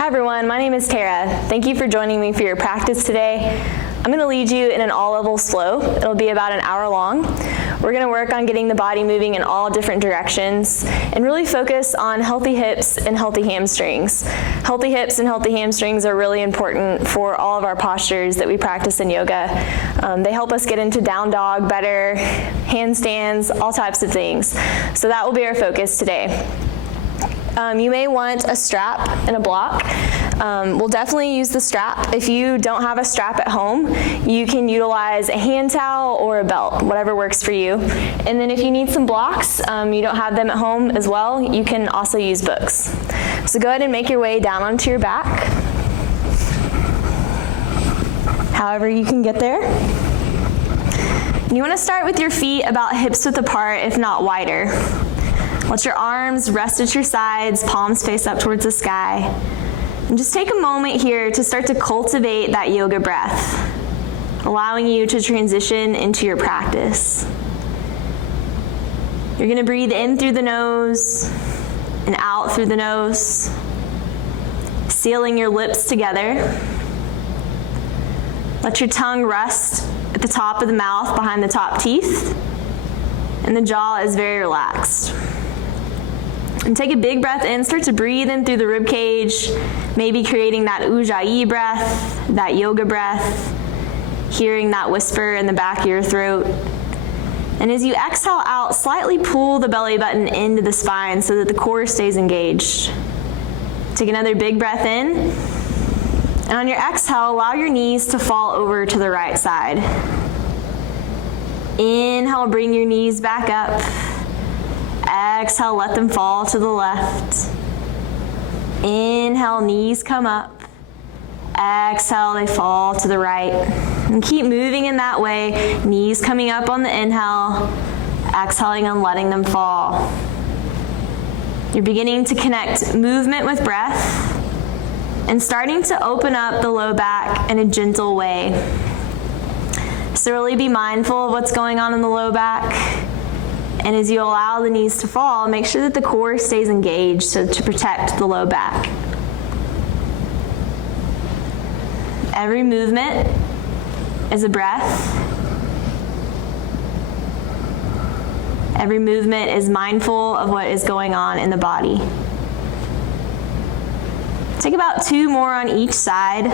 Hi everyone, my name is Tara. Thank you for joining me for your practice today. I'm going to lead you in an all levels flow. It'll be about an hour long. We're going to work on getting the body moving in all different directions and really focus on healthy hips and healthy hamstrings. Healthy hips and healthy hamstrings are really important for all of our postures that we practice in yoga. They help us get into down dog better, handstands, all types of things. So that will be our focus today. You may want a strap and a block. We'll definitely use the strap. If you don't have a strap at home, you can utilize a hand towel or a belt, whatever works for you. And then if you need some blocks, you don't have them at home as well, you can also use books. So go ahead and make your way down onto your back, however you can get there. And you want to start with your feet about hips width apart, if not wider. Let your arms rest at your sides, palms face up towards the sky. And just take a moment here to start to cultivate that yoga breath, allowing you to transition into your practice. You're going to breathe in through the nose and out through the nose, sealing your lips together. Let your tongue rest at the top of the mouth behind the top teeth, and the jaw is very relaxed. And take a big breath in, start to breathe in through the rib cage, maybe creating that ujjayi breath, that yoga breath, hearing that whisper in the back of your throat. And as you exhale out, slightly pull the belly button into the spine so that the core stays engaged. Take another big breath in, and on your exhale, allow your knees to fall over to the right side. Inhale, bring your knees back up. Exhale, let them fall to the left. Inhale, knees come up. Exhale, they fall to the right. And keep moving in that way. Knees coming up on the inhale. Exhaling and letting them fall. You're beginning to connect movement with breath and starting to open up the low back in a gentle way. So really be mindful of what's going on in the low back. And as you allow the knees to fall, make sure that the core stays engaged so to protect the low back. Every movement is a breath. Every movement is mindful of what is going on in the body. Take about 2 more on each side.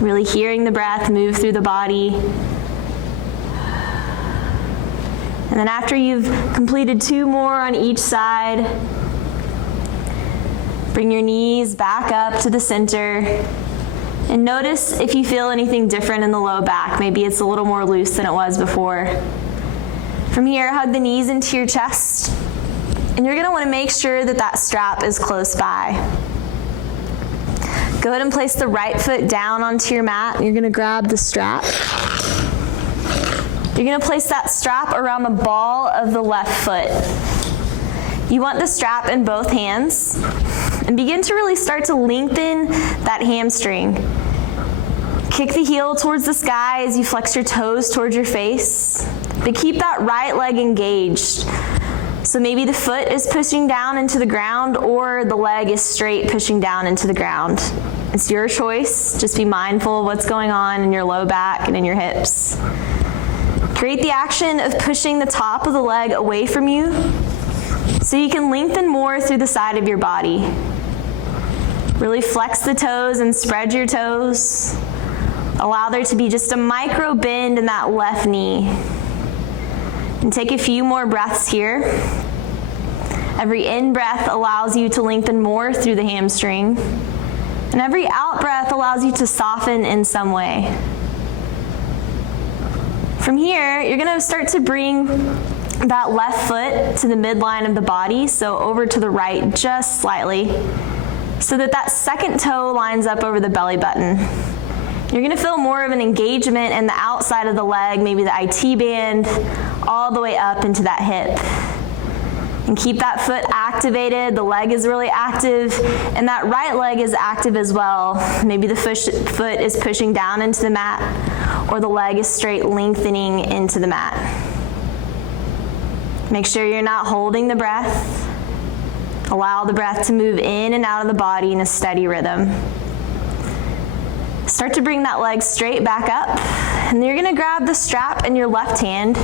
Really hearing the breath move through the body. And then after you've completed 2 more on each side, bring your knees back up to the center and notice if you feel anything different in the low back. Maybe it's a little more loose than it was before. From here, hug the knees into your chest, and you're going to want to make sure that that strap is close by. Go ahead and place the right foot down onto your mat, and you're going to grab the strap. You're going to place that strap around the ball of the left foot. You want the strap in both hands and begin to really start to lengthen that hamstring. Kick the heel towards the sky as you flex your toes towards your face, but keep that right leg engaged. So maybe the foot is pushing down into the ground or the leg is straight pushing down into the ground. It's your choice. Just be mindful of what's going on in your low back and in your hips. Create the action of pushing the top of the leg away from you so you can lengthen more through the side of your body. Really flex the toes and spread your toes. Allow there to be just a micro bend in that left knee. And take a few more breaths here. Every in-breath allows you to lengthen more through the hamstring. And every out-breath allows you to soften in some way. From here, you're going to start to bring that left foot to the midline of the body, so over to the right just slightly, so that that second toe lines up over the belly button. You're going to feel more of an engagement in the outside of the leg, maybe the IT band, all the way up into that hip. And keep that foot activated. The leg is really active, and that right leg is active as well. Maybe the foot is pushing down into the mat, or the leg is straight lengthening into the mat. Make sure you're not holding the breath. Allow the breath to move in and out of the body in a steady rhythm. Start to bring that leg straight back up, and then you're gonna grab the strap in your left hand,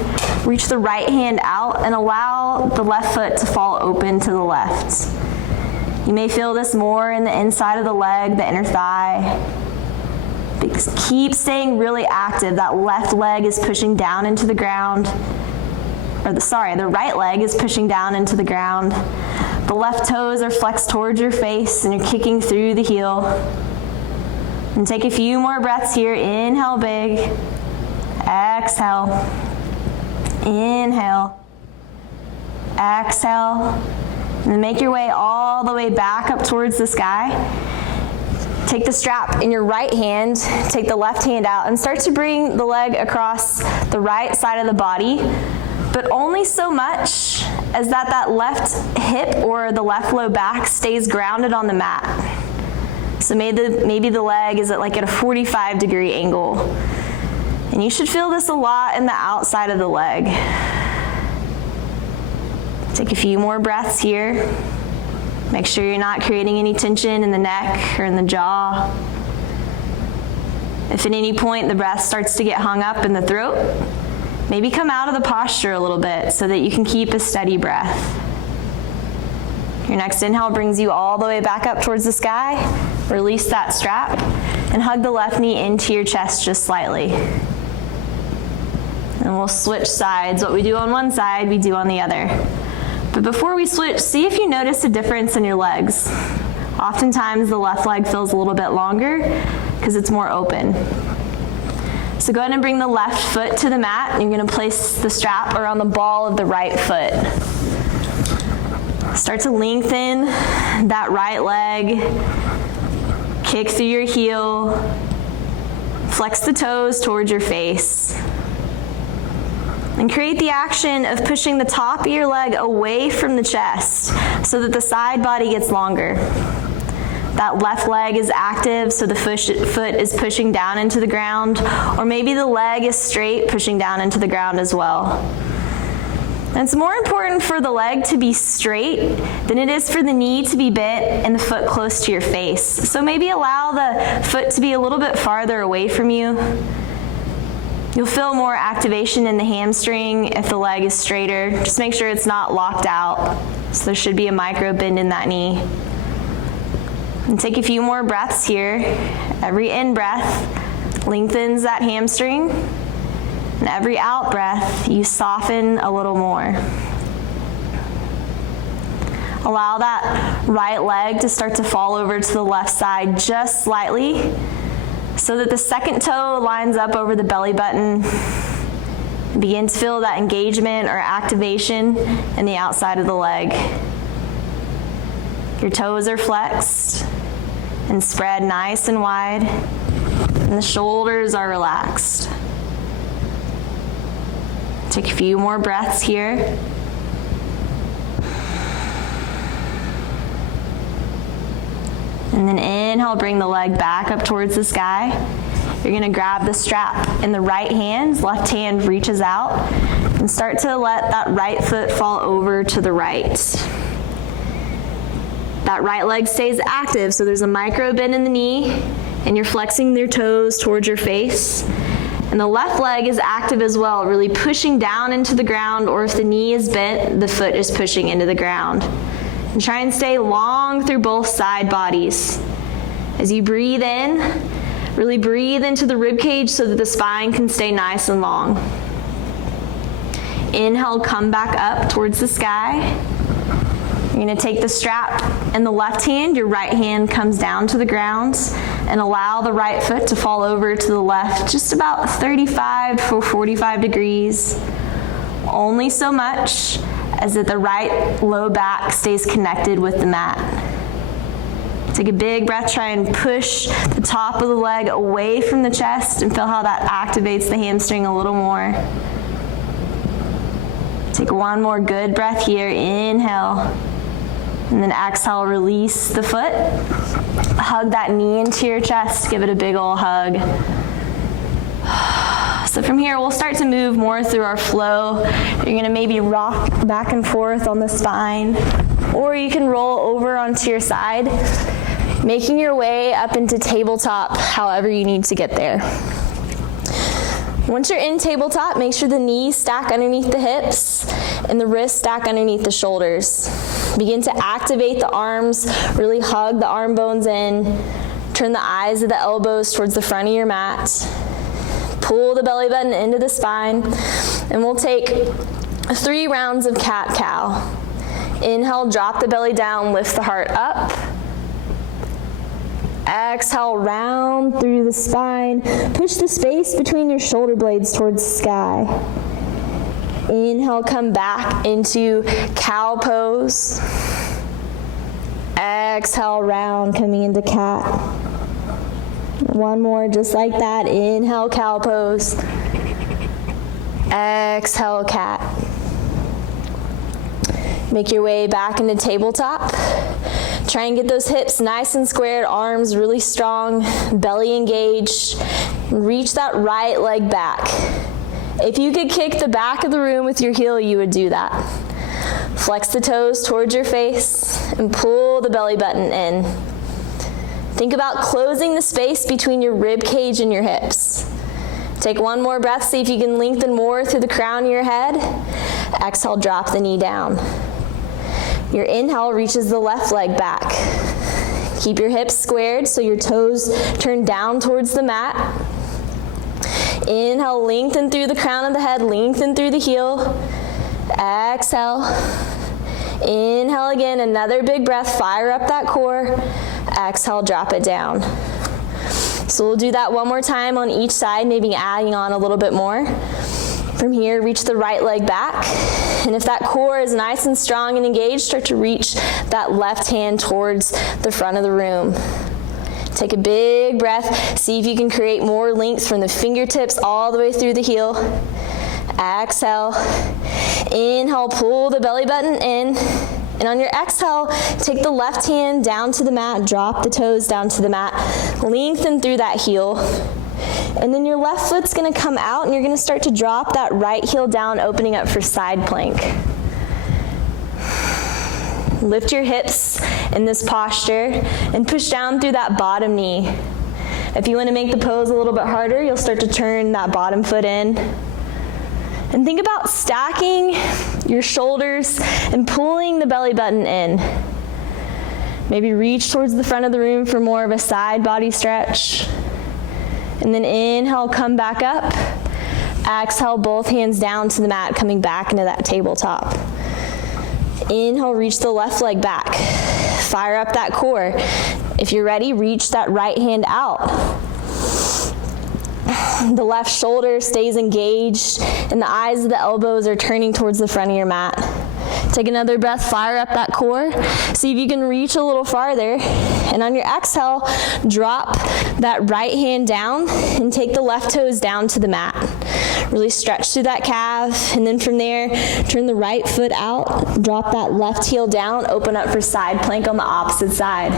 reach the right hand out, and allow the left foot to fall open to the left. You may feel this more in the inside of the leg, the inner thigh. But keep staying really active. That left leg is pushing down into the ground, the right leg is pushing down into the ground. The left toes are flexed towards your face, and you're kicking through the heel. And take a few more breaths here. Inhale big. Exhale. Inhale. Exhale. And then make your way all the way back up towards the sky. Take the strap in your right hand, take the left hand out, and start to bring the leg across the right side of the body, but only so much as that left hip or the left low back stays grounded on the mat. So maybe the leg is at a 45-degree angle. And you should feel this a lot in the outside of the leg. Take a few more breaths here. Make sure you're not creating any tension in the neck or in the jaw. If at any point the breath starts to get hung up in the throat, maybe come out of the posture a little bit so that you can keep a steady breath. Your next inhale brings you all the way back up towards the sky. Release that strap and hug the left knee into your chest just slightly. And we'll switch sides. What we do on one side, we do on the other. But before we switch, see if you notice a difference in your legs. Oftentimes the left leg feels a little bit longer because it's more open. So go ahead and bring the left foot to the mat. You're going to place the strap around the ball of the right foot. Start to lengthen that right leg. Kick through your heel. Flex the toes towards your face. And create the action of pushing the top of your leg away from the chest so that the side body gets longer. That left leg is active, so the foot is pushing down into the ground, or maybe the leg is straight, pushing down into the ground as well. And it's more important for the leg to be straight than it is for the knee to be bent and the foot close to your face. So maybe allow the foot to be a little bit farther away from you. You'll feel more activation in the hamstring if the leg is straighter. Just make sure it's not locked out. So there should be a micro bend in that knee. And take a few more breaths here. Every in breath lengthens that hamstring. And every out breath, you soften a little more. Allow that right leg to start to fall over to the left side just slightly, so that the second toe lines up over the belly button. Begin to feel that engagement or activation in the outside of the leg. Your toes are flexed and spread nice and wide, and the shoulders are relaxed. Take a few more breaths here. And then inhale, bring the leg back up towards the sky. You're gonna grab the strap in the right hand, left hand reaches out, and start to let that right foot fall over to the right. That right leg stays active, so there's a micro bend in the knee, and you're flexing your toes towards your face. And the left leg is active as well, really pushing down into the ground, or if the knee is bent, the foot is pushing into the ground. And try and stay long through both side bodies. As you breathe in, really breathe into the rib cage so that the spine can stay nice and long. Inhale, come back up towards the sky. You're going to take the strap in the left hand, your right hand comes down to the ground, and allow the right foot to fall over to the left, just about 35 to 45 degrees. Only so much as that the right low back stays connected with the mat. Take a big breath, try and push the top of the leg away from the chest and feel how that activates the hamstring a little more. Take one more good breath here, inhale. And then exhale, release the foot. Hug that knee into your chest, give it a big ol' hug. So from here, we'll start to move more through our flow. You're gonna maybe rock back and forth on the spine. or you can roll over onto your side, making your way up into tabletop however you need to get there. Once you're in tabletop, make sure the knees stack underneath the hips and the wrists stack underneath the shoulders. Begin to activate the arms, really hug the arm bones in. Turn the eyes of the elbows towards the front of your mat. Pull the belly button into the spine, and we'll take 3 rounds of cat-cow. Inhale, drop the belly down, lift the heart up. Exhale, round through the spine. Push the space between your shoulder blades towards the sky. Inhale, come back into cow pose. Exhale, round, coming into cat. One more, just like that. Inhale, cow pose. Exhale, cat. Make your way back into tabletop. Try and get those hips nice and squared, arms really strong, belly engaged. Reach that right leg back. If you could kick the back of the room with your heel, you would do that. Flex the toes towards your face and pull the belly button in. Think about closing the space between your rib cage and your hips. Take one more breath, see if you can lengthen more through the crown of your head. Exhale, drop the knee down. Your inhale reaches the left leg back. Keep your hips squared so your toes turn down towards the mat. Inhale, lengthen through the crown of the head, lengthen through the heel. Exhale. Inhale again, another big breath, fire up that core. Exhale, drop it down. So we'll do that one more time on each side, maybe adding on a little bit more. From here, reach the right leg back. And if that core is nice and strong and engaged, start to reach that left hand towards the front of the room. Take a big breath. See if you can create more length from the fingertips all the way through the heel. Exhale. Inhale, pull the belly button in. And on your exhale, take the left hand down to the mat, drop the toes down to the mat, lengthen through that heel. And then your left foot's gonna come out and you're gonna start to drop that right heel down, opening up for side plank. Lift your hips in this posture and push down through that bottom knee. If you wanna make the pose a little bit harder, you'll start to turn that bottom foot in. And think about stacking your shoulders and pulling the belly button in. Maybe reach towards the front of the room for more of a side body stretch. And then inhale, come back up. Exhale, both hands down to the mat, coming back into that tabletop. Inhale, reach the left leg back. Fire up that core. If you're ready, reach that right hand out. The left shoulder stays engaged and the eyes of the elbows are turning towards the front of your mat. Take another breath, fire up that core. See if you can reach a little farther. And on your exhale, drop that right hand down and take the left toes down to the mat. Really stretch through that calf. And then from there, turn the right foot out, drop that left heel down, open up for side plank on the opposite side.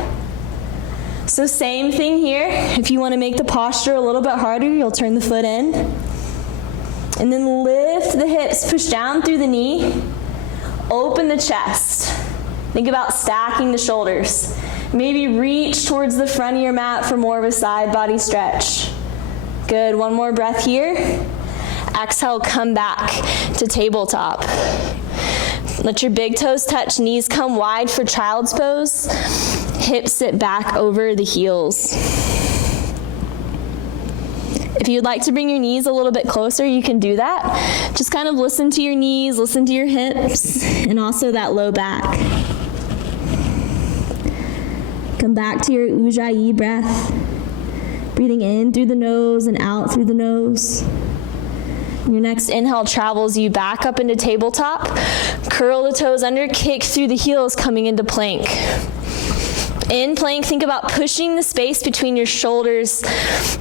So same thing here. If you want to make the posture a little bit harder, you'll turn the foot in. And then lift the hips, push down through the knee. Open the chest. Think about stacking the shoulders. Maybe reach towards the front of your mat for more of a side body stretch. Good, one more breath here. Exhale, come back to tabletop. Let your big toes touch, knees come wide for child's pose. Hips sit back over the heels. If you'd like to bring your knees a little bit closer, you can do that. Just kind of listen to your knees, listen to your hips, and also that low back. Come back to your Ujjayi breath. Breathing in through the nose and out through the nose. Your next inhale travels you back up into tabletop. Curl the toes under, kick through the heels, coming into plank. In plank, think about pushing the space between your shoulders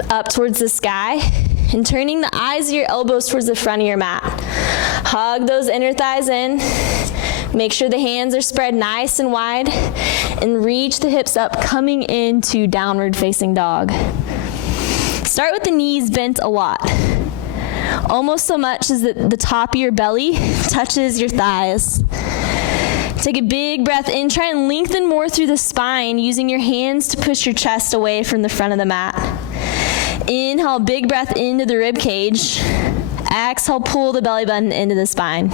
up towards the sky and turning the eyes of your elbows towards the front of your mat. Hug those inner thighs in. Make sure the hands are spread nice and wide and reach the hips up, coming into downward facing dog. Start with the knees bent a lot. Almost so much as that the top of your belly touches your thighs. Take a big breath in. Try and lengthen more through the spine, using your hands to push your chest away from the front of the mat. Inhale, big breath into the rib cage. Exhale, pull the belly button into the spine.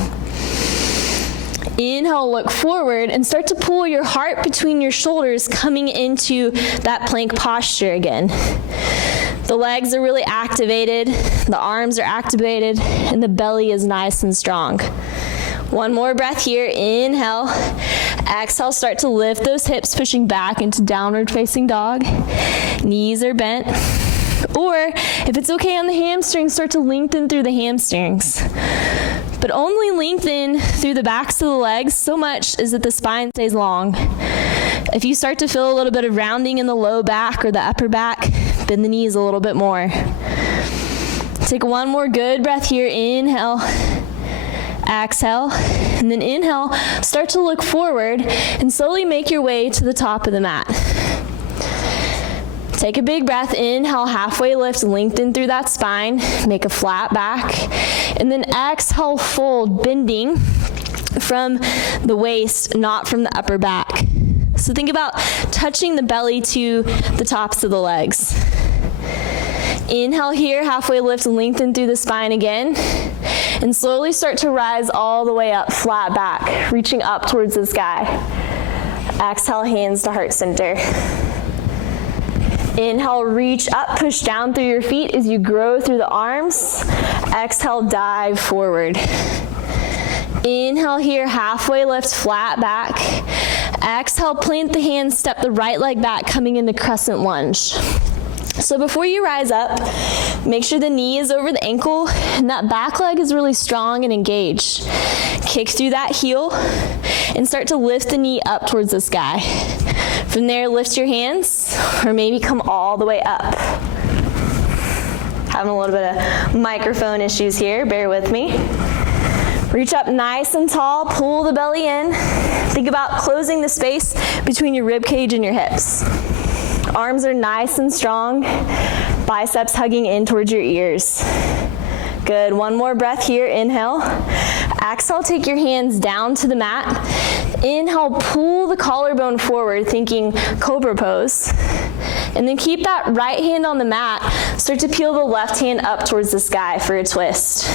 Inhale, look forward and start to pull your heart between your shoulders, coming into that plank posture again. The legs are really activated, the arms are activated, and the belly is nice and strong. One more breath here. Inhale. Exhale, start to lift those hips, pushing back into downward facing dog. Knees are bent. Or, if it's okay on the hamstrings, start to lengthen through the hamstrings. But only lengthen through the backs of the legs so much as that the spine stays long. If you start to feel a little bit of rounding in the low back or the upper back, bend the knees a little bit more. Take one more good breath here. Inhale. Exhale. And then inhale. Start to look forward and slowly make your way to the top of the mat. Take a big breath. Inhale, halfway lift, lengthen through that spine. Make a flat back. And then exhale, fold, bending from the waist, not from the upper back. So think about touching the belly to the tops of the legs. Inhale here, halfway lift, lengthen through the spine again. And slowly start to rise all the way up, flat back, reaching up towards the sky. Exhale, hands to heart center. Inhale, reach up, push down through your feet as you grow through the arms. Exhale, dive forward. Inhale here, halfway lift, flat back. Exhale, plant the hands, step the right leg back, coming into crescent lunge. So before you rise up, make sure the knee is over the ankle and that back leg is really strong and engaged. Kick through that heel and start to lift the knee up towards the sky. From there, lift your hands or maybe come all the way up. Having a little bit of microphone issues here, bear with me. Reach up nice and tall, pull the belly in. Think about closing the space between your rib cage and your hips. Arms are nice and strong, biceps hugging in towards your ears. Good, one more breath here, inhale. Exhale, take your hands down to the mat. Inhale, pull the collarbone forward, thinking cobra pose. And then keep that right hand on the mat. Start to peel the left hand up towards the sky for a twist.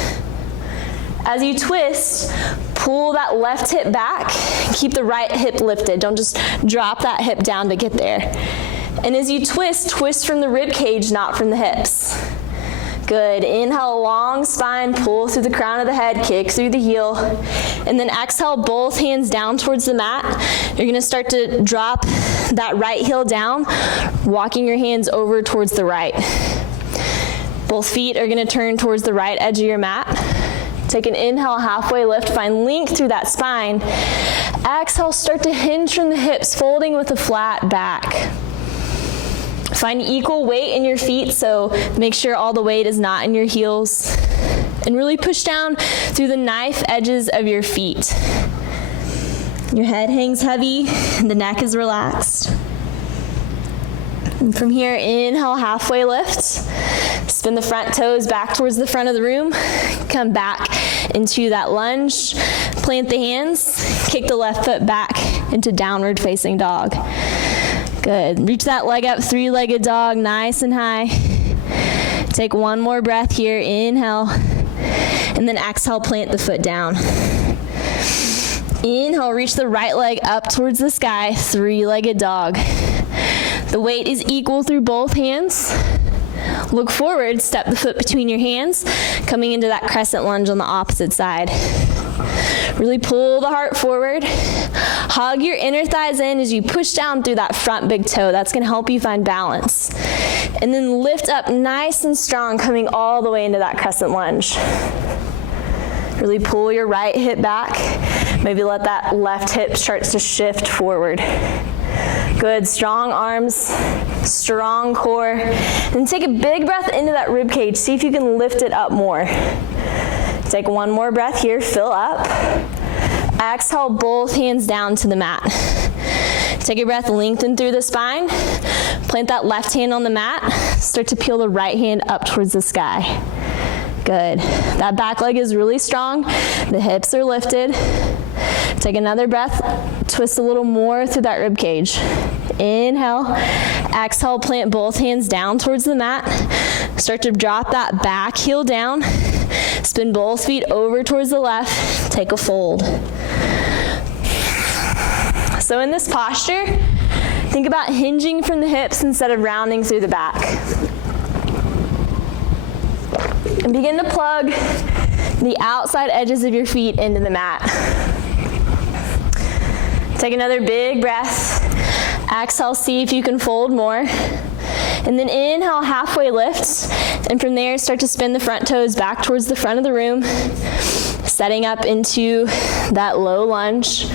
As you twist, pull that left hip back. Keep the right hip lifted. Don't just drop that hip down to get there. And as you twist, twist from the rib cage, not from the hips. Good. Inhale, long spine, pull through the crown of the head, kick through the heel. And then exhale, both hands down towards the mat. You're going to start to drop that right heel down, walking your hands over towards the right. Both feet are going to turn towards the right edge of your mat. Take an inhale, halfway lift, find length through that spine. Exhale, start to hinge from the hips, folding with a flat back. Find equal weight in your feet, so make sure all the weight is not in your heels. And really push down through the knife edges of your feet. Your head hangs heavy, and the neck is relaxed. And from here, inhale, halfway lift. Spin the front toes back towards the front of the room. Come back into that lunge. Plant the hands. Kick the left foot back into downward facing dog. Good. Reach that leg up, three-legged dog, nice and high. Take one more breath here. Inhale. And then exhale, plant the foot down. Inhale, reach the right leg up towards the sky, three-legged dog. The weight is equal through both hands. Look forward, step the foot between your hands, coming into that crescent lunge on the opposite side. Really pull the heart forward. Hug your inner thighs in as you push down through that front big toe. That's going to help you find balance. And then lift up nice and strong, coming all the way into that crescent lunge. Really pull your right hip back. Maybe let that left hip start to shift forward. Good, strong arms, strong core. And take a big breath into that rib cage. See if you can lift it up more. Take one more breath here, fill up. Exhale, both hands down to the mat. Take a breath, lengthen through the spine. Plant that left hand on the mat. Start to peel the right hand up towards the sky. Good. That back leg is really strong. The hips are lifted. Take another breath, twist a little more through that rib cage. Inhale, exhale, plant both hands down towards the mat. Start to drop that back heel down. Spin both feet over towards the left. Take a fold. So in this posture, think about hinging from the hips instead of rounding through the back. And begin to plug the outside edges of your feet into the mat. Take another big breath. Exhale, see if you can fold more. And then inhale, halfway lift. And from there, start to spin the front toes back towards the front of the room, setting up into that low lunge.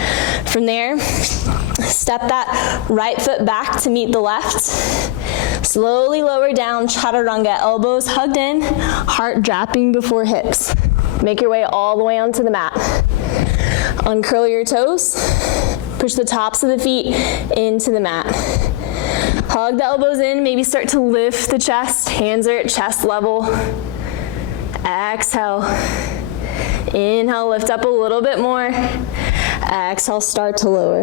From there, step that right foot back to meet the left. Slowly lower down, chaturanga, elbows hugged in, heart dropping before hips. Make your way all the way onto the mat. Uncurl your toes. Push the tops of the feet into the mat. Hug the elbows in, maybe start to lift the chest. Hands are at chest level. Exhale. Inhale, lift up a little bit more. Exhale, start to lower.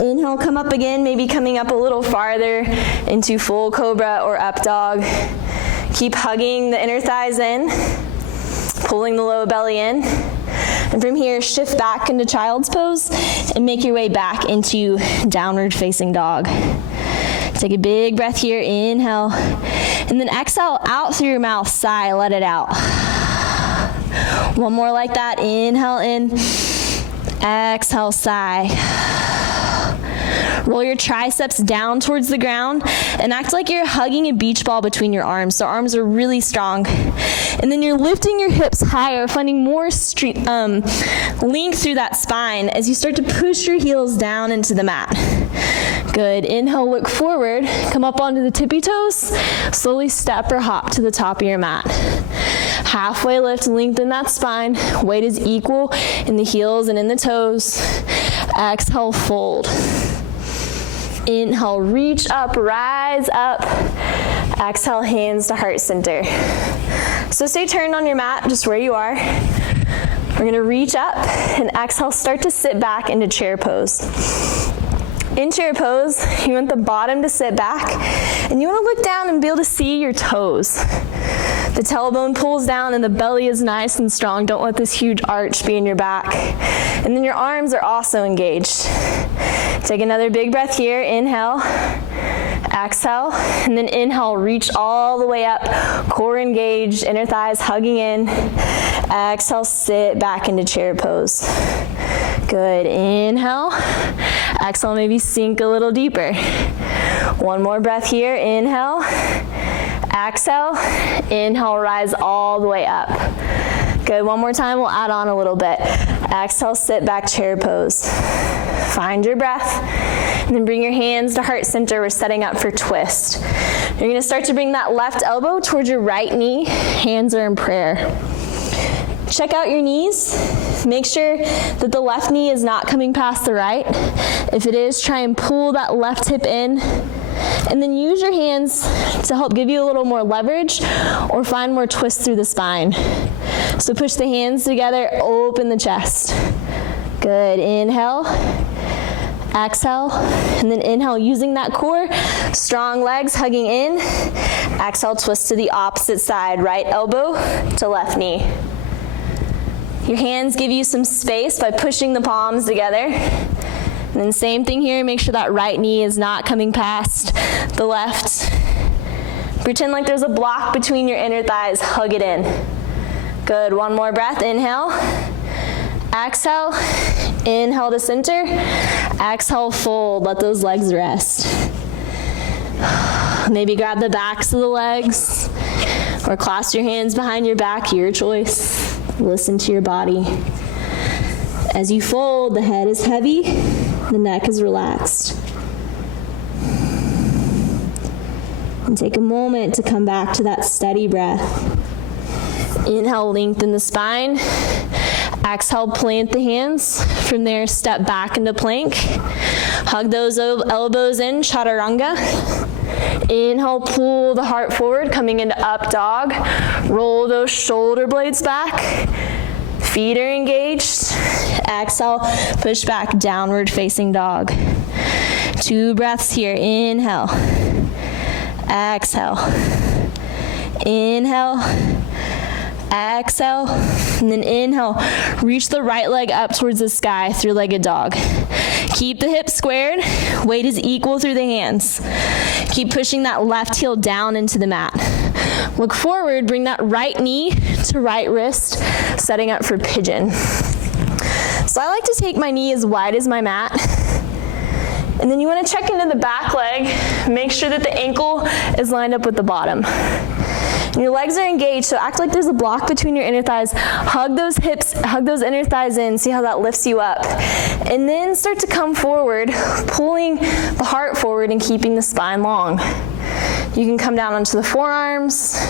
Inhale, come up again, maybe coming up a little farther into full cobra or up dog. Keep hugging the inner thighs in, pulling the low belly in. And from here, shift back into child's pose and make your way back into downward facing dog. Take a big breath here, inhale. And then exhale out through your mouth, sigh, let it out. One more like that, inhale in, exhale, sigh. Roll your triceps down towards the ground and act like you're hugging a beach ball between your arms. So arms are really strong. And then you're lifting your hips higher, finding more length through that spine as you start to push your heels down into the mat. Good. Inhale, look forward. Come up onto the tippy toes. Slowly step or hop to the top of your mat. Halfway lift, lengthen that spine. Weight is equal in the heels and in the toes. Exhale, fold. Inhale, reach up, rise up. Exhale, hands to heart center. So stay turned on your mat, just where you are. We're gonna reach up and exhale, start to sit back into chair pose. In chair pose, you want the bottom to sit back and you wanna look down and be able to see your toes. The tailbone pulls down and the belly is nice and strong. Don't let this huge arch be in your back. And then your arms are also engaged. Take another big breath here, inhale, exhale, and then inhale, reach all the way up, core engaged, inner thighs hugging in. Exhale, sit back into chair pose. Good, inhale, exhale, maybe sink a little deeper. One more breath here, inhale, exhale, inhale, rise all the way up. Good, one more time, we'll add on a little bit. Exhale, sit back, chair pose. Find your breath, and then bring your hands to heart center. We're setting up for twist. You're gonna start to bring that left elbow towards your right knee. Hands are in prayer. Check out your knees. Make sure that the left knee is not coming past the right. If it is, try and pull that left hip in. And then use your hands to help give you a little more leverage or find more twist through the spine. So push the hands together, open the chest. Good, inhale, exhale, and then inhale using that core, strong legs hugging in. Exhale, twist to the opposite side, right elbow to left knee. Your hands give you some space by pushing the palms together. And then same thing here, make sure that right knee is not coming past the left. Pretend like there's a block between your inner thighs, hug it in. Good, one more breath, inhale, exhale, inhale to center, exhale, fold, let those legs rest. Maybe grab the backs of the legs or clasp your hands behind your back, your choice. Listen to your body. As you fold, the head is heavy, the neck is relaxed. And take a moment to come back to that steady breath. Inhale, lengthen the spine. Exhale, plant the hands. From there, step back into plank. Hug those elbows in, chaturanga. Inhale, pull the heart forward, coming into up dog. Roll those shoulder blades back. Feet are engaged. Exhale, push back, downward facing dog. 2 breaths here. Inhale. Exhale. Inhale. Exhale. And then inhale. Reach the right leg up towards the sky, three-legged dog. Keep the hips squared. Weight is equal through the hands. Keep pushing that left heel down into the mat. Look forward, bring that right knee to right wrist, setting up for pigeon. So I like to take my knee as wide as my mat. And then you want to check into the back leg. Make sure that the ankle is lined up with the bottom. And your legs are engaged, so act like there's a block between your inner thighs. Hug those hips, hug those inner thighs in, see how that lifts you up. And then start to come forward, pulling the heart forward and keeping the spine long. You can come down onto the forearms.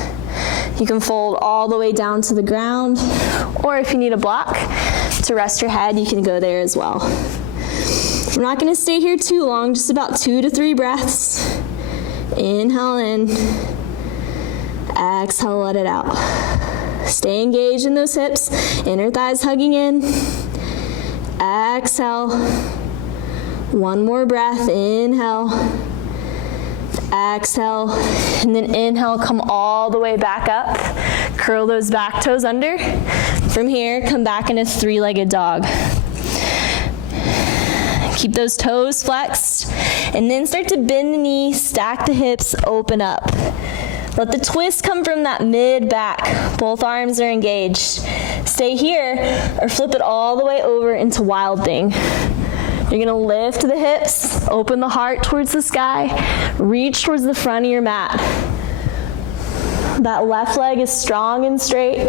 You can fold all the way down to the ground. Or if you need a block to rest your head, you can go there as well. We're not going to stay here too long, just about 2 to 3 breaths. Inhale in. Exhale, let it out. Stay engaged in those hips. Inner thighs hugging in. Exhale. 1 more breath. Inhale. Exhale. And then inhale, come all the way back up. Curl those back toes under. From here, come back into three-legged dog. Keep those toes flexed. And then start to bend the knee, stack the hips, open up. Let the twist come from that mid-back. Both arms are engaged. Stay here or flip it all the way over into wild thing. You're gonna lift the hips, open the heart towards the sky, reach towards the front of your mat. That left leg is strong and straight.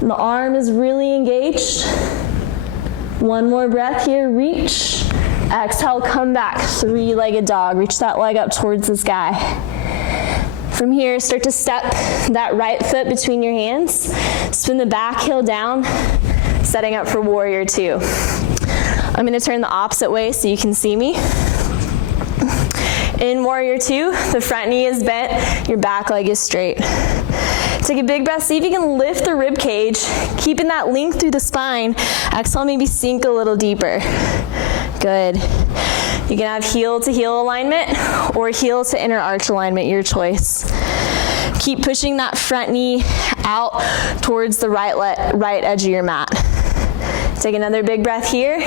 And the arm is really engaged. 1 more breath here, reach. Exhale, come back, three-legged dog. Reach that leg up towards the sky. From here, start to step that right foot between your hands. Spin the back heel down, setting up for warrior 2. I'm going to turn the opposite way so you can see me. In warrior 2, the front knee is bent, your back leg is straight. Take a big breath, see if you can lift the rib cage, keeping that length through the spine. Exhale, maybe sink a little deeper. Good. You can have heel to heel alignment or heel to inner arch alignment, your choice. Keep pushing that front knee out towards the right edge of your mat. Take another big breath here.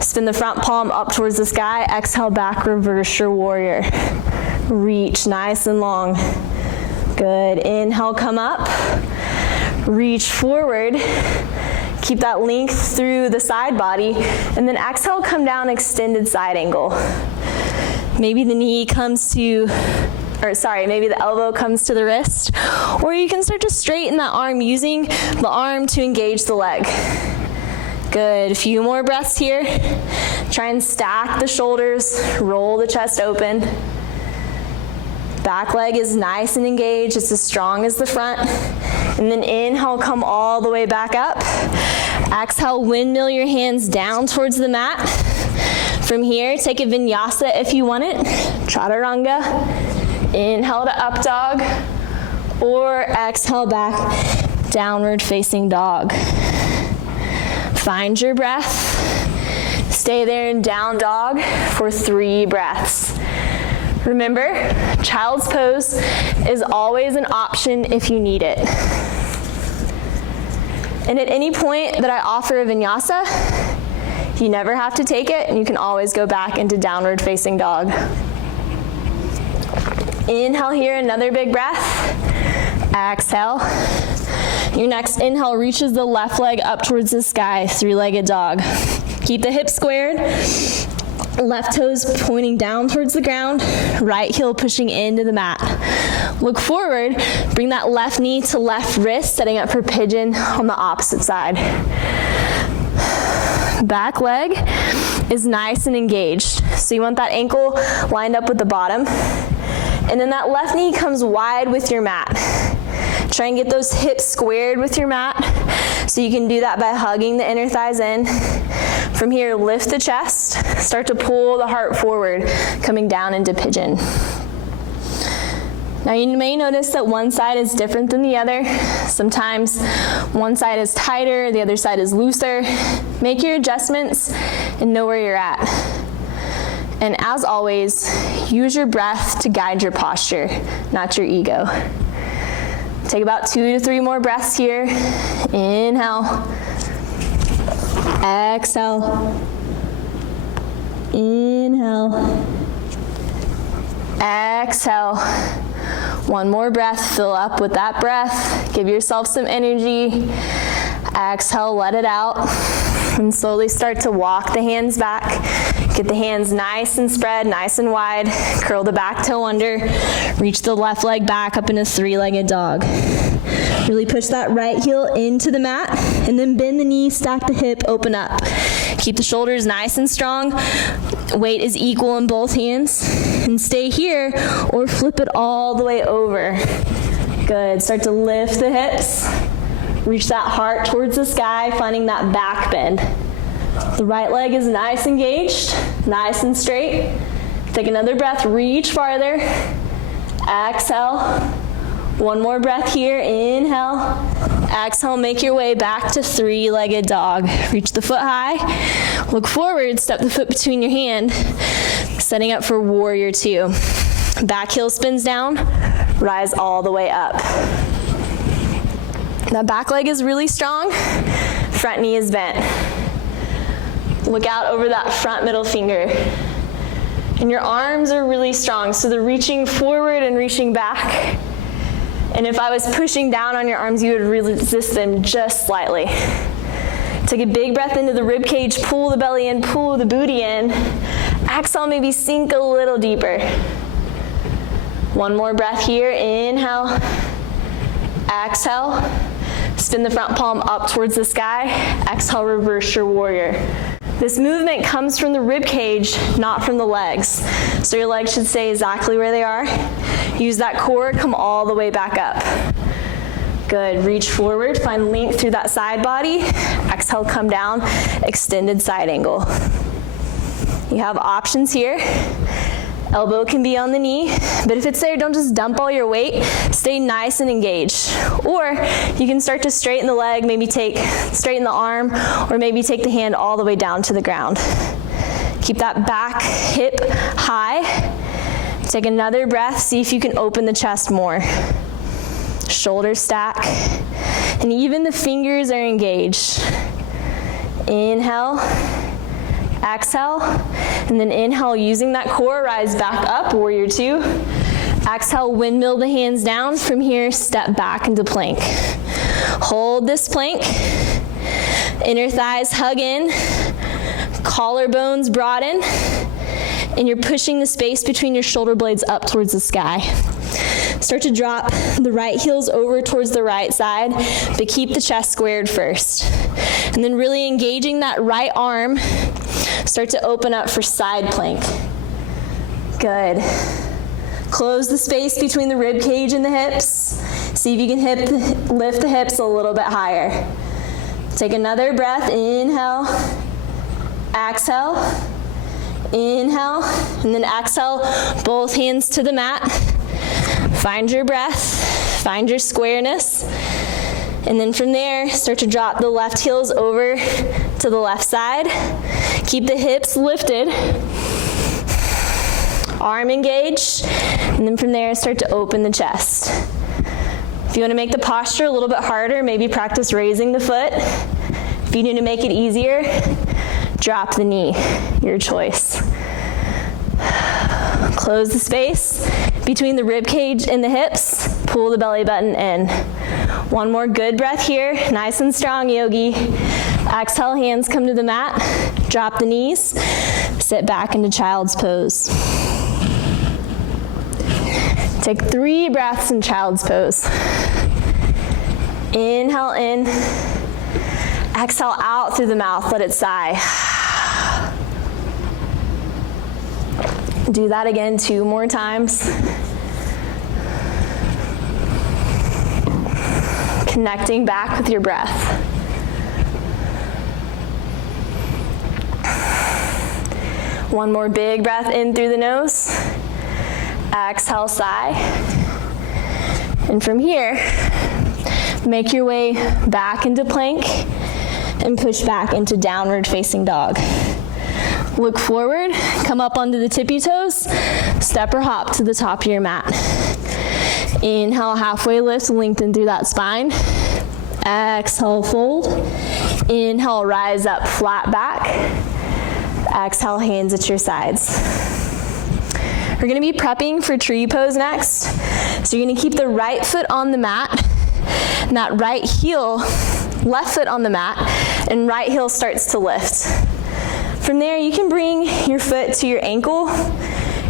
Spin the front palm up towards the sky. Exhale, back, reverse your warrior. Reach nice and long. Good. Inhale, come up. Reach forward. Keep that length through the side body. And then exhale, come down, extended side angle. Maybe the knee comes to, maybe the elbow comes to the wrist. Or you can start to straighten that arm using the arm to engage the leg. Good. A few more breaths here. Try and stack the shoulders, roll the chest open. Back leg is nice and engaged. It's as strong as the front. And then inhale, come all the way back up. Exhale, windmill your hands down towards the mat. From here, take a vinyasa if you want it. Chaturanga. Inhale to up dog. Or exhale back, downward facing dog. Find your breath. Stay there in down dog for 3 breaths. Remember, child's pose is always an option if you need it. And at any point that I offer a vinyasa, you never have to take it, and you can always go back into downward facing dog. Inhale here, another big breath. Exhale. Your next inhale reaches the left leg up towards the sky, three-legged dog. Keep the hips squared. Left toes pointing down towards the ground, right heel pushing into the mat. Look forward, bring that left knee to left wrist, setting up for pigeon on the opposite side. Back leg is nice and engaged. So you want that ankle lined up with the bottom. And then that left knee comes wide with your mat. Try and get those hips squared with your mat. So you can do that by hugging the inner thighs in. From here, lift the chest. Start to pull the heart forward, coming down into pigeon. Now you may notice that one side is different than the other. Sometimes one side is tighter, the other side is looser. Make your adjustments and know where you're at. And as always, use your breath to guide your posture, not your ego. Take about 2 to 3 more breaths here. Inhale. Exhale. Inhale. Exhale. One more breath, fill up with that breath. Give yourself some energy. Exhale, let it out. And slowly start to walk the hands back. Get the hands nice and spread, nice and wide. Curl the back toe under. Reach the left leg back up into 3-legged dog. Really push that right heel into the mat, and then bend the knee, stack the hip, open up. Keep the shoulders nice and strong. Weight is equal in both hands. And stay here or flip it all the way over. Good. Start to lift the hips. Reach that heart towards the sky, finding that back bend. The right leg is nice engaged, nice and straight. Take another breath, reach farther. Exhale. One more breath here, inhale. Exhale, make your way back to 3-legged dog. Reach the foot high, look forward, step the foot between your hand, setting up for warrior 2. Back heel spins down, rise all the way up. That back leg is really strong, front knee is bent. Look out over that front middle finger. And your arms are really strong, so they're reaching forward and reaching back. And if I was pushing down on your arms, you would resist them just slightly. Take a big breath into the rib cage, pull the belly in, pull the booty in. Exhale, maybe sink a little deeper. One more breath here, inhale. Exhale, spin the front palm up towards the sky. Exhale, reverse your warrior. This movement comes from the rib cage, not from the legs. So your legs should stay exactly where they are. Use that core, come all the way back up. Good, reach forward, find length through that side body. Exhale, come down, extended side angle. You have options here. Elbow can be on the knee, but if it's there, don't just dump all your weight. Stay nice and engaged. Or you can start to straighten the leg, maybe straighten the arm, or maybe take the hand all the way down to the ground. Keep that back hip high. Take another breath, see if you can open the chest more. Shoulders stack, and even the fingers are engaged. Inhale. Exhale, and then inhale, using that core, rise back up, warrior 2. Exhale, windmill the hands down. From here, step back into plank. Hold this plank. Inner thighs hug in. Collarbones broaden. And you're pushing the space between your shoulder blades up towards the sky. Start to drop the right heels over towards the right side, but keep the chest squared first. And then really engaging that right arm, start to open up for side plank. Good. Close the space between the rib cage and the hips. See if you can lift the hips a little bit higher. Take another breath. Inhale. Exhale. Inhale. And then exhale, both hands to the mat. Find your breath. Find your squareness. And then from there, start to drop the left heels over to the left side. Keep the hips lifted. Arm engaged. And then from there, start to open the chest. If you want to make the posture a little bit harder, maybe practice raising the foot. If you need to make it easier, drop the knee. Your choice. Close the space between the rib cage and the hips. Pull the belly button in. One more good breath here. Nice and strong, yogi. Exhale, hands come to the mat. Drop the knees. Sit back into child's pose. Take 3 breaths in child's pose. Inhale in. Exhale out through the mouth. Let it sigh. Do that again 2 more times. Connecting back with your breath. One more big breath in through the nose. Exhale, sigh. And from here, make your way back into plank and push back into downward facing dog. Look forward, come up onto the tippy toes, step or hop to the top of your mat. Inhale, halfway lift, lengthen through that spine. Exhale, fold. Inhale, rise up, flat back. Exhale, hands at your sides. We're gonna be prepping for tree pose next. So you're gonna keep the right foot on the mat, and that right heel, left foot on the mat, and right heel starts to lift. From there, you can bring your foot to your ankle,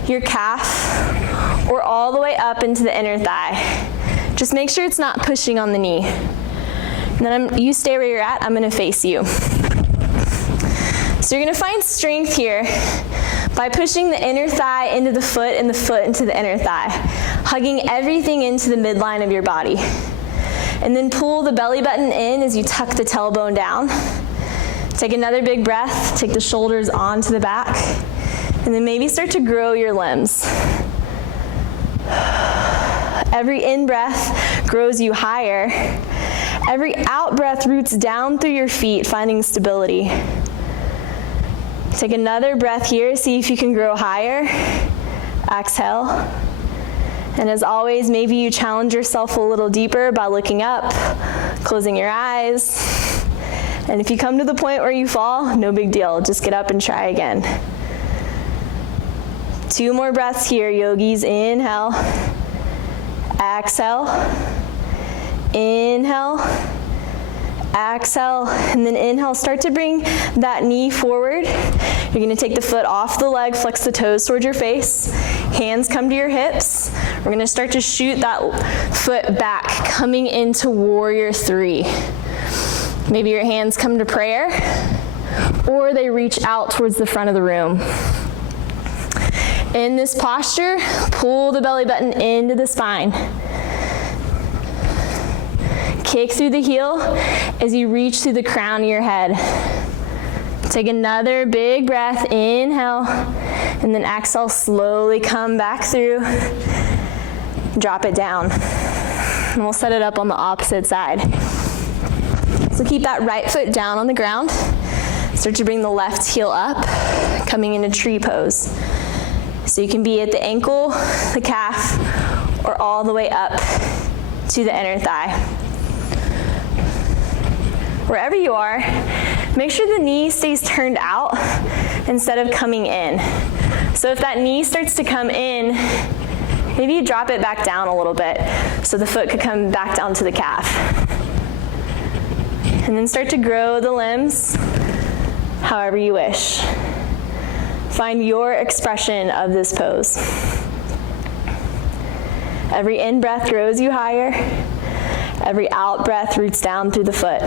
your calf, or all the way up into the inner thigh. Just make sure it's not pushing on the knee. And then you stay where you're at, I'm gonna face you. So you're gonna find strength here by pushing the inner thigh into the foot and the foot into the inner thigh, hugging everything into the midline of your body. And then pull the belly button in as you tuck the tailbone down. Take another big breath, take the shoulders onto the back, and then maybe start to grow your limbs. Every in-breath grows you higher. Every out-breath roots down through your feet, finding stability. Take another breath here, see if you can grow higher. Exhale. And as always, maybe you challenge yourself a little deeper by looking up, closing your eyes. And if you come to the point where you fall, no big deal, just get up and try again. 2 more breaths here, yogis. Inhale. Exhale. Inhale. Exhale, and then inhale, start to bring that knee forward. You're gonna take the foot off the leg, flex the toes towards your face. Hands come to your hips. We're gonna start to shoot that foot back, coming into warrior 3. Maybe your hands come to prayer, or they reach out towards the front of the room. In this posture, pull the belly button into the spine. Kick through the heel as you reach through the crown of your head. Take another big breath, inhale, and then exhale, slowly come back through. Drop it down. And we'll set it up on the opposite side. So keep that right foot down on the ground. Start to bring the left heel up, coming into tree pose. So you can be at the ankle, the calf, or all the way up to the inner thigh. Wherever you are, make sure the knee stays turned out instead of coming in. So if that knee starts to come in, maybe you drop it back down a little bit so the foot could come back down to the calf. And then start to grow the limbs however you wish. Find your expression of this pose. Every in-breath grows you higher. Every out-breath roots down through the foot.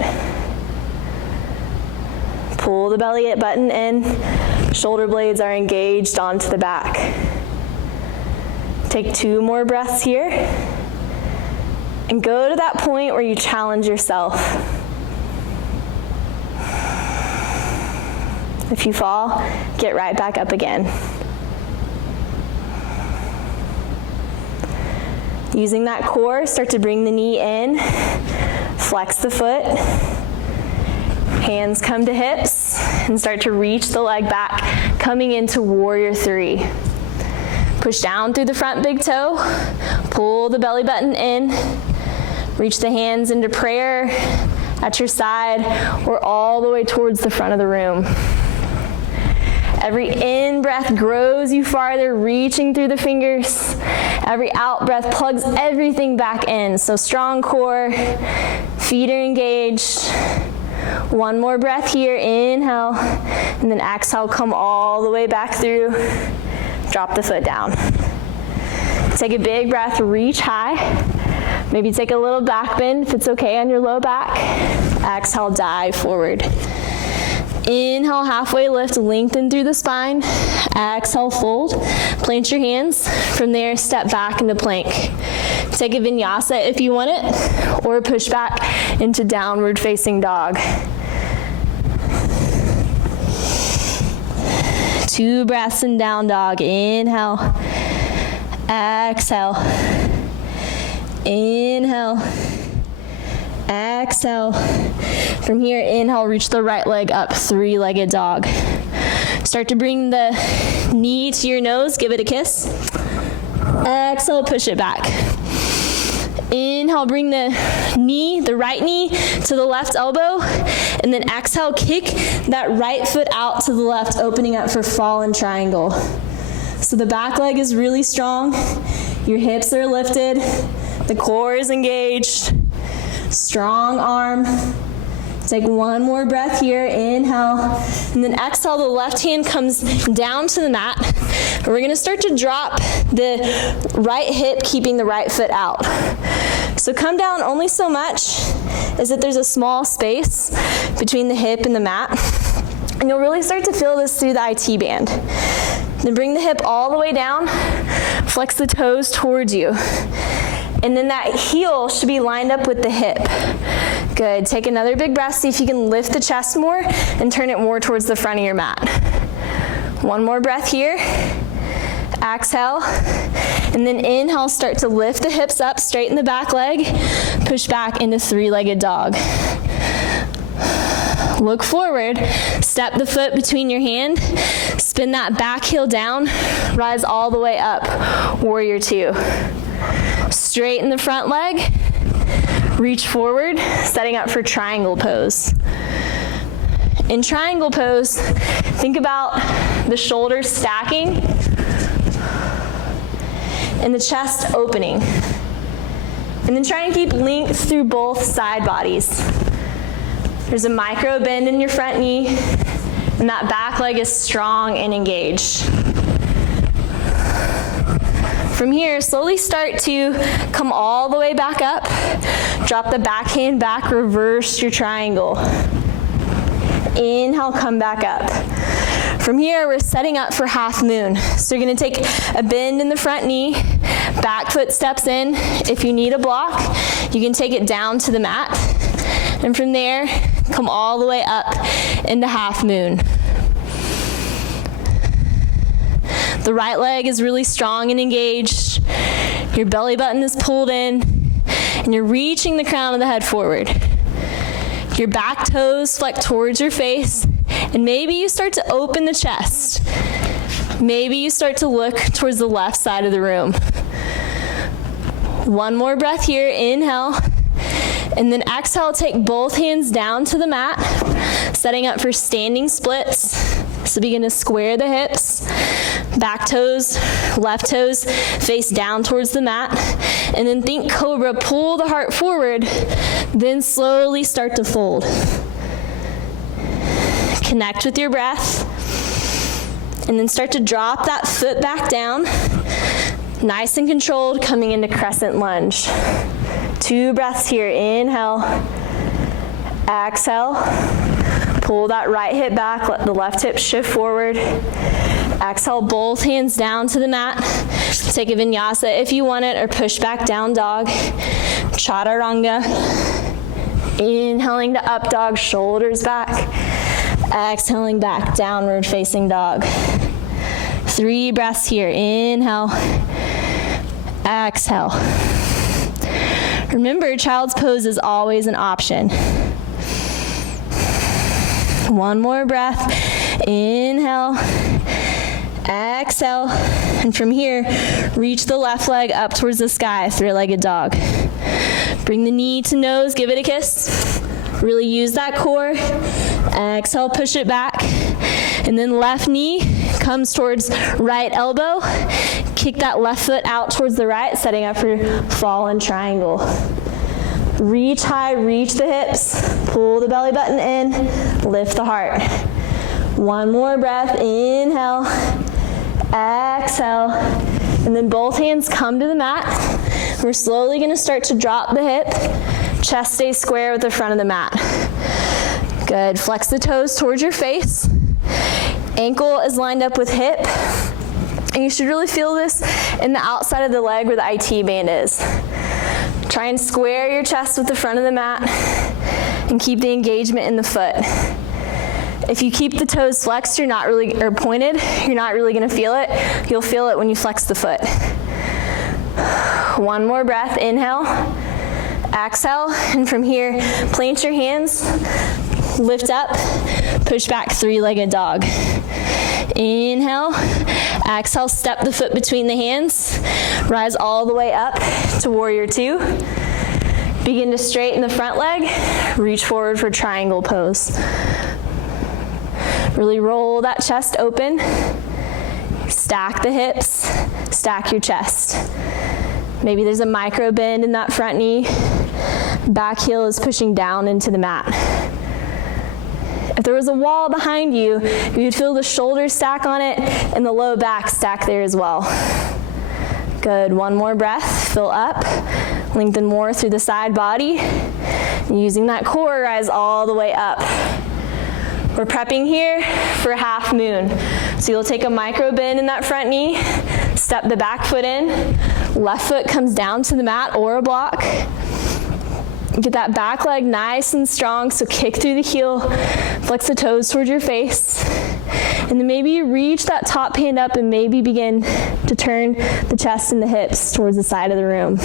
Pull the belly button in. Shoulder blades are engaged onto the back. Take 2 more breaths here. And go to that point where you challenge yourself. If you fall, get right back up again. Using that core, start to bring the knee in. Flex the foot. Hands come to hips and start to reach the leg back, coming into warrior 3. Push down through the front big toe, pull the belly button in, reach the hands into prayer at your side or all the way towards the front of the room. Every in-breath grows you farther, reaching through the fingers. Every out-breath plugs everything back in. So strong core, feet are engaged. 1 more breath here, inhale, and then exhale, come all the way back through. Drop the foot down. Take a big breath, reach high. Maybe take a little back bend if it's okay on your low back. Exhale, dive forward. Inhale, halfway lift, lengthen through the spine. Exhale, fold. Plant your hands. From there, step back into plank. Take a vinyasa if you want it, or push back into downward facing dog. 2 breaths in down dog. Inhale. Exhale. Inhale. Exhale. From here, inhale, reach the right leg up, three-legged dog. Start to bring the knee to your nose, give it a kiss. Exhale, push it back. Inhale, bring the right knee to the left elbow, and then exhale, kick that right foot out to the left, opening up for fallen triangle. So the back leg is really strong, your hips are lifted, the core is engaged, strong arm. Take one more breath here, inhale, and then exhale, the left hand comes down to the mat. And we're gonna start to drop the right hip, keeping the right foot out. So come down only so much as that there's a small space between the hip and the mat. And you'll really start to feel this through the IT band. Then bring the hip all the way down, flex the toes towards you. And then that heel should be lined up with the hip. Good, take another big breath, see if you can lift the chest more and turn it more towards the front of your mat. One more breath here. Exhale, and then inhale, start to lift the hips up, straighten the back leg, push back into three-legged dog. Look forward, step the foot between your hand, spin that back heel down, rise all the way up, warrior two. Straighten the front leg, reach forward, setting up for triangle pose. In triangle pose, think about the shoulders stacking and the chest opening. And then try and keep length through both side bodies. There's a micro bend in your front knee, and that back leg is strong and engaged. From here, slowly start to come all the way back up. Drop the back hand back, reverse your triangle. Inhale, come back up. From here, we're setting up for half moon. So you're gonna take a bend in the front knee, back foot steps in. If you need a block, you can take it down to the mat. And from there, come all the way up into half moon. The right leg is really strong and engaged. Your belly button is pulled in, and you're reaching the crown of the head forward. Your back toes flex towards your face, and maybe you start to open the chest. Maybe you start to look towards the left side of the room. One more breath here, inhale, and then exhale, take both hands down to the mat, setting up for standing splits. So begin to square the hips, back toes, left toes face down towards the mat, and then think cobra, pull the heart forward, then slowly start to fold. Connect with your breath, and then start to drop that foot back down, nice and controlled, coming into crescent lunge. 2 breaths here, inhale, exhale. Pull that right hip back, let the left hip shift forward. Exhale, both hands down to the mat. Take a vinyasa if you want it, or push back down dog. Chaturanga. Inhaling to up dog, shoulders back. Exhaling back, downward facing dog. 3 breaths here, inhale, exhale. Remember, child's pose is always an option. One more breath, inhale, exhale, and from here, reach the left leg up towards the sky, three-legged dog. Bring the knee to nose, give it a kiss. Really use that core. Exhale, push it back, and then left knee comes towards right elbow. Kick that left foot out towards the right, setting up for fallen triangle. Reach high, reach the hips, pull the belly button in, lift the heart. One more breath, inhale, exhale, and then both hands come to the mat. We're slowly gonna start to drop the hip, chest stays square with the front of the mat. Good, flex the toes towards your face. Ankle is lined up with hip, and you should really feel this in the outside of the leg where the IT band is. Try and square your chest with the front of the mat and keep the engagement in the foot. If you keep the toes flexed, or pointed, you're not really gonna feel it. You'll feel it when you flex the foot. One more breath, inhale, exhale, and from here, plant your hands, lift up, push back, three-legged dog. Inhale, exhale, step the foot between the hands, rise all the way up to warrior two. Begin to straighten the front leg, reach forward for triangle pose. Really roll that chest open, stack the hips, stack your chest. Maybe there's a micro bend in that front knee. Back heel is pushing down into the mat. If there was a wall behind you, you'd feel the shoulders stack on it and the low back stack there as well. Good, one more breath, fill up, lengthen more through the side body. Using that core, rise all the way up. We're prepping here for half moon. So you'll take a micro bend in that front knee, step the back foot in, left foot comes down to the mat or a block. Get that back leg nice and strong, so kick through the heel, flex the toes towards your face, and then maybe you reach that top hand up and maybe begin to turn the chest and the hips towards the side of the room.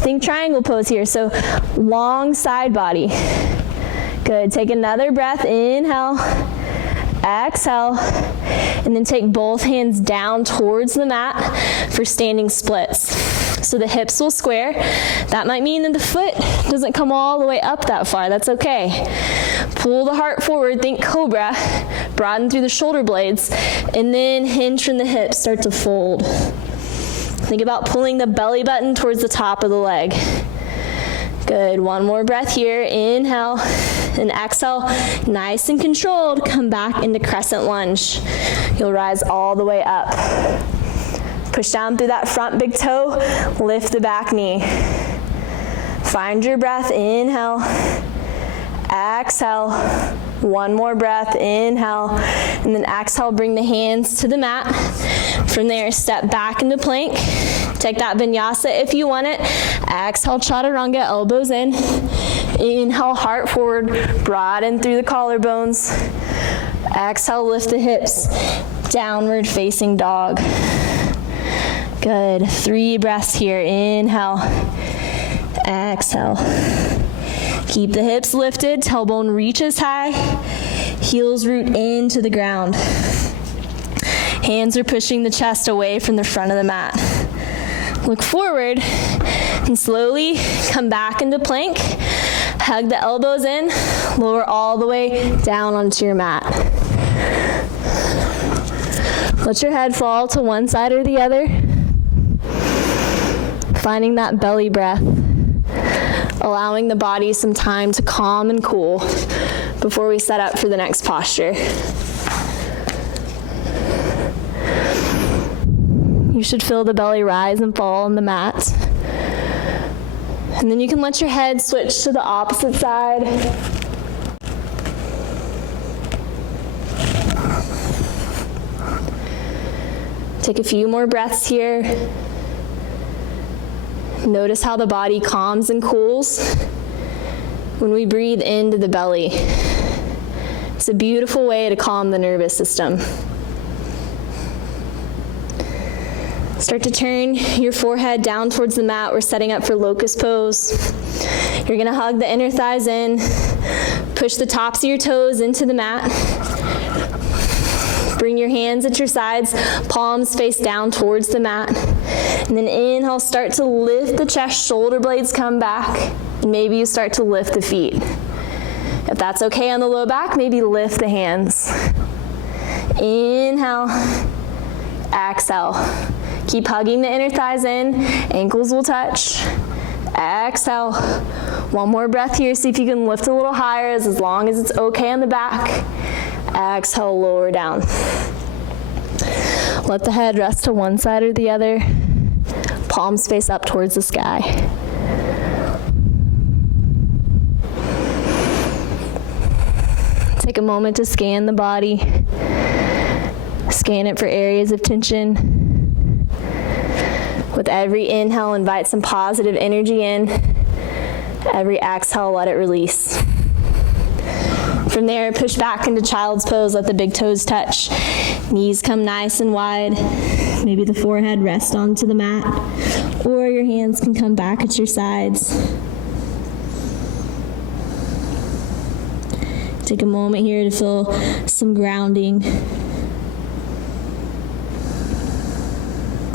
Think triangle pose here, so long side body. Good, take another breath, inhale, exhale, and then take both hands down towards the mat for standing splits. So the hips will square. That might mean that the foot doesn't come all the way up that far. That's okay. Pull the heart forward, think cobra, broaden through the shoulder blades, and then hinge from the hips, start to fold. Think about pulling the belly button towards the top of the leg. Good, one more breath here, inhale, and exhale, nice and controlled, come back into crescent lunge. You'll rise all the way up. Push down through that front big toe, lift the back knee. Find your breath, inhale, exhale, one more breath, inhale, and then exhale, bring the hands to the mat. From there, step back into plank. Take that vinyasa if you want it. Exhale, chaturanga, elbows in. Inhale, heart forward, broaden through the collarbones. Exhale, lift the hips, downward facing dog. Good, 3 breaths here, inhale, exhale. Keep the hips lifted, tailbone reaches high, heels root into the ground. Hands are pushing the chest away from the front of the mat. Look forward and slowly come back into plank. Hug the elbows in, lower all the way down onto your mat. Let your head fall to one side or the other. Finding that belly breath, allowing the body some time to calm and cool before we set up for the next posture. You should feel the belly rise and fall on the mat. And then you can let your head switch to the opposite side. Take a few more breaths here. Notice how the body calms and cools when we breathe into the belly. It's a beautiful way to calm the nervous system. Start to turn your forehead down towards the mat. We're setting up for locust pose. You're gonna hug the inner thighs in, push the tops of your toes into the mat. Bring your hands at your sides, palms face down towards the mat. And then inhale, start to lift the chest, shoulder blades come back, and maybe you start to lift the feet. If that's okay on the low back, maybe lift the hands. Inhale, exhale. Keep hugging the inner thighs in, ankles will touch. Exhale. One more breath here, see if you can lift a little higher as long as it's okay on the back. Exhale, lower down. Let the head rest to one side or the other. Palms face up towards the sky. Take a moment to scan the body. Scan it for areas of tension. With every inhale, invite some positive energy in. Every exhale, let it release. From there, push back into child's pose, let the big toes touch. Knees come nice and wide. Maybe the forehead rests onto the mat, or your hands can come back at your sides. Take a moment here to feel some grounding.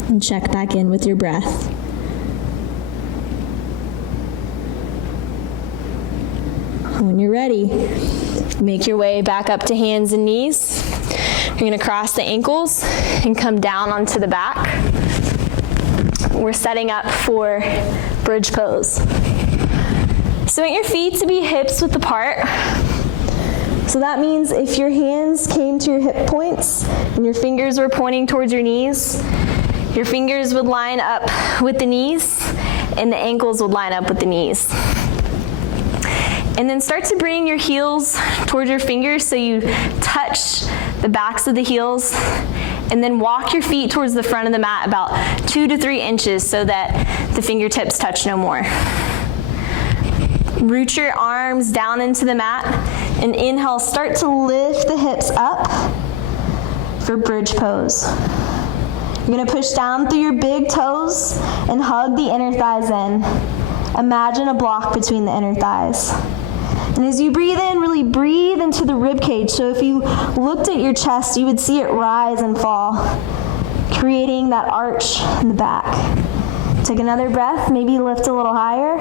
And check back in with your breath. When you're ready, make your way back up to hands and knees. You're going to cross the ankles and come down onto the back. We're setting up for bridge pose. So want your feet to be hips width apart. So that means if your hands came to your hip points and your fingers were pointing towards your knees, your fingers would line up with the knees and the ankles would line up with the knees. And then start to bring your heels towards your fingers so you touch the backs of the heels, and then walk your feet towards the front of the mat about 2 to 3 inches so that the fingertips touch no more. Root your arms down into the mat, and inhale, start to lift the hips up for bridge pose. You're gonna push down through your big toes and hug the inner thighs in. Imagine a block between the inner thighs. And as you breathe in, really breathe into the rib cage. So if you looked at your chest, you would see it rise and fall, creating that arch in the back. Take another breath, maybe lift a little higher.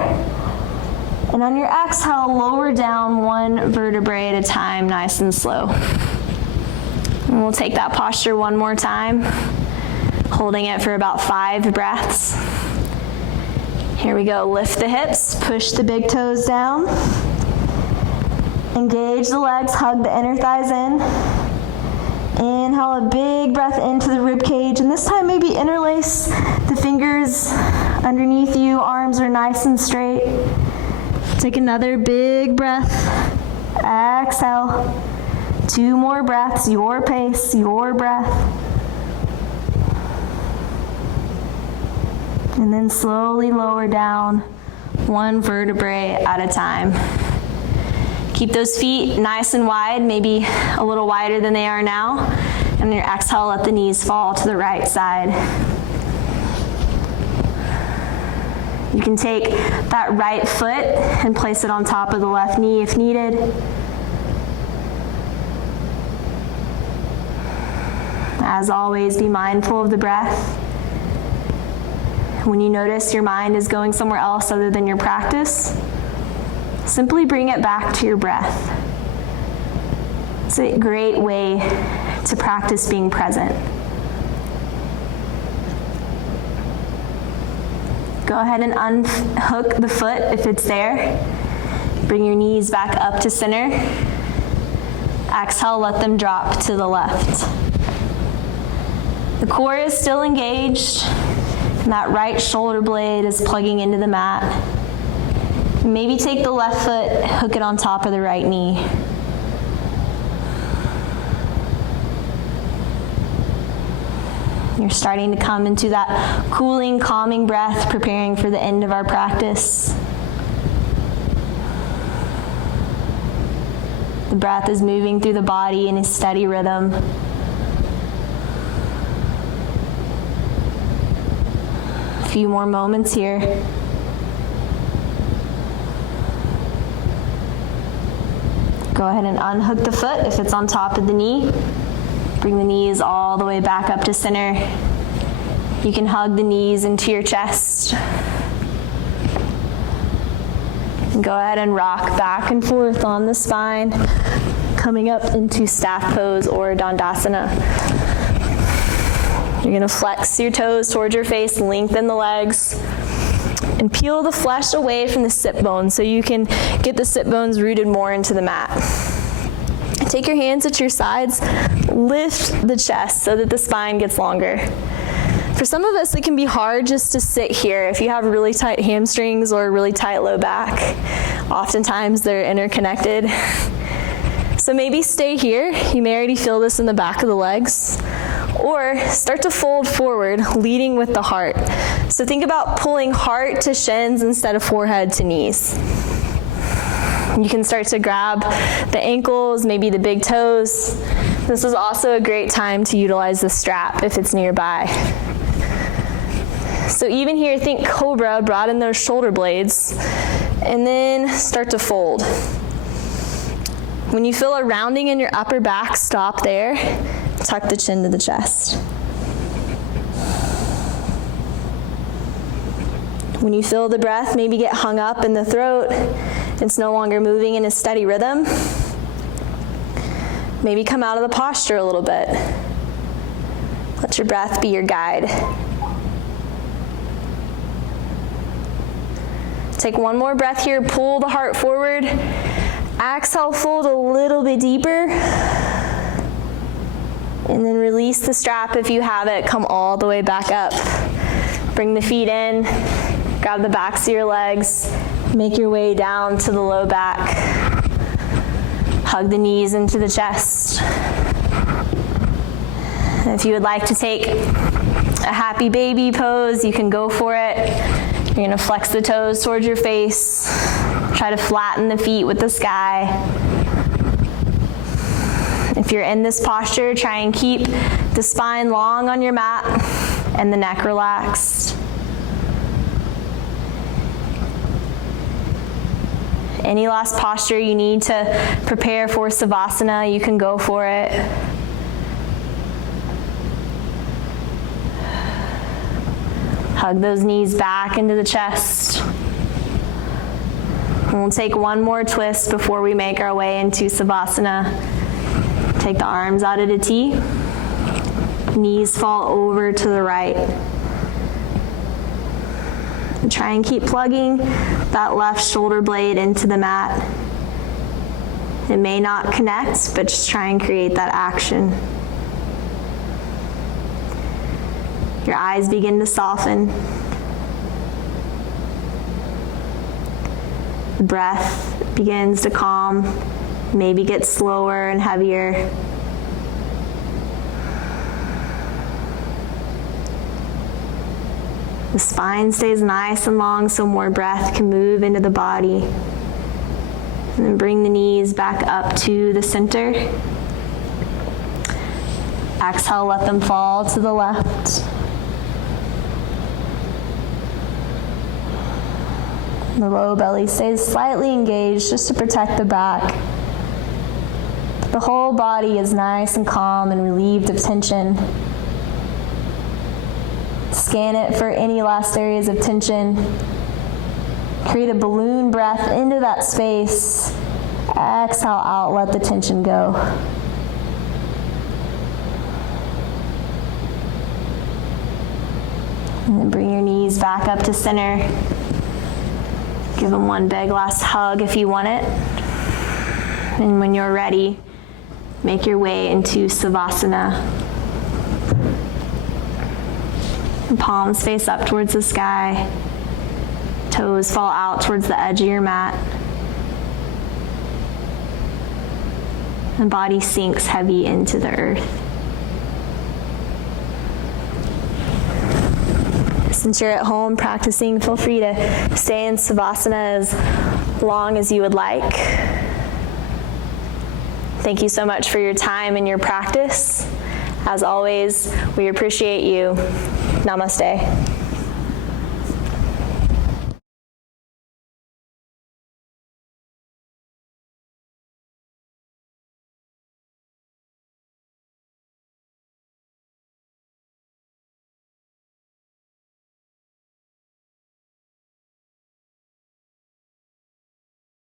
And on your exhale, lower down 1 vertebrae at a time, nice and slow. And we'll take that posture one more time, holding it for about 5 breaths. Here we go, lift the hips, push the big toes down. Engage the legs, hug the inner thighs in. Inhale a big breath into the rib cage, and this time maybe interlace the fingers underneath you, arms are nice and straight. Take another big breath, exhale. 2 more breaths, your pace, your breath. And then slowly lower down 1 vertebrae at a time. Keep those feet nice and wide, maybe a little wider than they are now. And on your exhale, let the knees fall to the right side. You can take that right foot and place it on top of the left knee if needed. As always, be mindful of the breath. When you notice your mind is going somewhere else other than your practice, simply bring it back to your breath. It's a great way to practice being present. Go ahead and unhook the foot if it's there. Bring your knees back up to center. Exhale, let them drop to the left. The core is still engaged, and that right shoulder blade is plugging into the mat. Maybe take the left foot, hook it on top of the right knee. You're starting to come into that cooling, calming breath, preparing for the end of our practice. The breath is moving through the body in a steady rhythm. A few more moments here. Go ahead and unhook the foot if it's on top of the knee. Bring the knees all the way back up to center. You can hug the knees into your chest. And go ahead and rock back and forth on the spine, coming up into staff pose or dandasana. You're gonna flex your toes towards your face, lengthen the legs, and peel the flesh away from the sit bones so you can get the sit bones rooted more into the mat. Take your hands at your sides, lift the chest so that the spine gets longer. For some of us, it can be hard just to sit here if you have really tight hamstrings or really tight low back. Oftentimes they're interconnected. So maybe stay here. You may already feel this in the back of the legs. Or start to fold forward, leading with the heart. So think about pulling heart to shins instead of forehead to knees. You can start to grab the ankles, maybe the big toes. This is also a great time to utilize the strap if it's nearby. So even here, think cobra, broaden those shoulder blades, and then start to fold. When you feel a rounding in your upper back, stop there. Tuck the chin to the chest. When you feel the breath maybe get hung up in the throat, it's no longer moving in a steady rhythm, maybe come out of the posture a little bit. Let your breath be your guide. Take one more breath here, pull the heart forward. Exhale, fold a little bit deeper. And then release the strap if you have it, come all the way back up. Bring the feet in, grab the backs of your legs, make your way down to the low back. Hug the knees into the chest. And if you would like to take a happy baby pose, you can go for it. You're gonna flex the toes towards your face. Try to flatten the feet with the sky. If you're in this posture, try and keep the spine long on your mat and the neck relaxed. Any last posture you need to prepare for Savasana, you can go for it. Hug those knees back into the chest. And we'll take one more twist before we make our way into Savasana. Take the arms out at a T. Knees fall over to the right. And try and keep plugging that left shoulder blade into the mat. It may not connect, but just try and create that action. Your eyes begin to soften. The breath begins to calm, maybe get slower and heavier. The spine stays nice and long so more breath can move into the body. And then bring the knees back up to the center. Exhale, let them fall to the left. The low belly stays slightly engaged just to protect the back. The whole body is nice and calm and relieved of tension. Scan it for any last areas of tension. Create a balloon breath into that space. Exhale out, let the tension go. And then bring your knees back up to center. Give them one big last hug if you want it. And when you're ready, make your way into Savasana. And palms face up towards the sky. Toes fall out towards the edge of your mat. And body sinks heavy into the earth. Since you're at home practicing, feel free to stay in Savasana as long as you would like. Thank you so much for your time and your practice. As always, we appreciate you. Namaste.